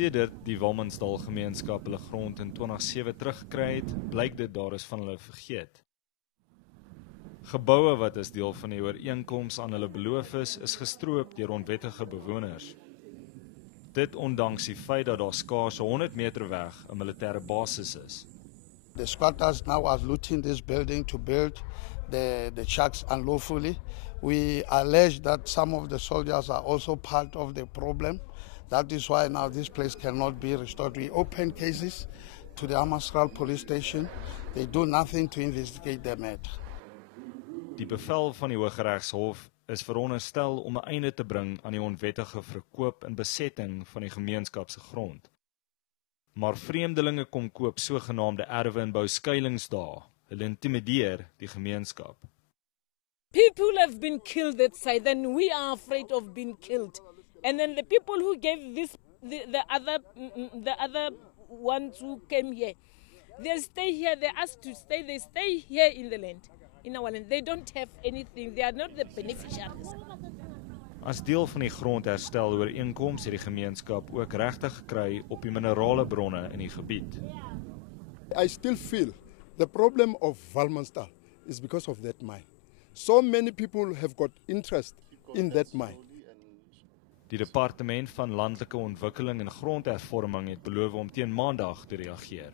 Sedert die Walmansdal gemeenskap hulle grond in 2007 teruggekry het, blyk dit daar is van hulle vergeet. Geboue wat as deel van die ooreenkoms aan hulle beloof is gestroop deur onwettige bewoners. Dit ondanks die feit dat daar skaars 100 meter weg 'n militêre basis is. The squatters now are looting this building to build the shacks unlawfully. We allege that some of the soldiers are also part of the problem. That is why now this place cannot be restored. We open cases to the Hammanskraal police station. They do nothing to investigate the matter. Die bevel van die Hooggeregshof is veronderstel om 'n einde te bring aan die onwettige verkoop en besetting van die gemeenskap se grond. Maar vreemdelinge kom koop sogenaamde erwe en bou skuilingsdae. Hulle intimideer die gemeenskap. People have been killed that side, and we are afraid of being killed. And then the people who gave this, the other ones who came here, they stay here. They asked to stay. They stay here in the land, in our land. They don't have anything. They are not the beneficiaries. As deel van die grondherstel ooreenkoms het die gemeenskap ook regte gekry op die minerale bronne in die gebied. I still feel the problem of Walmansdal is because of that mine. So many people have got interest in that mine. Die Departement van Landelike Ontwikkeling en Grondhervorming het beloof om teen Maandag te reageer.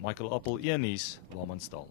Michael Appel, Nuus, Walmansdal.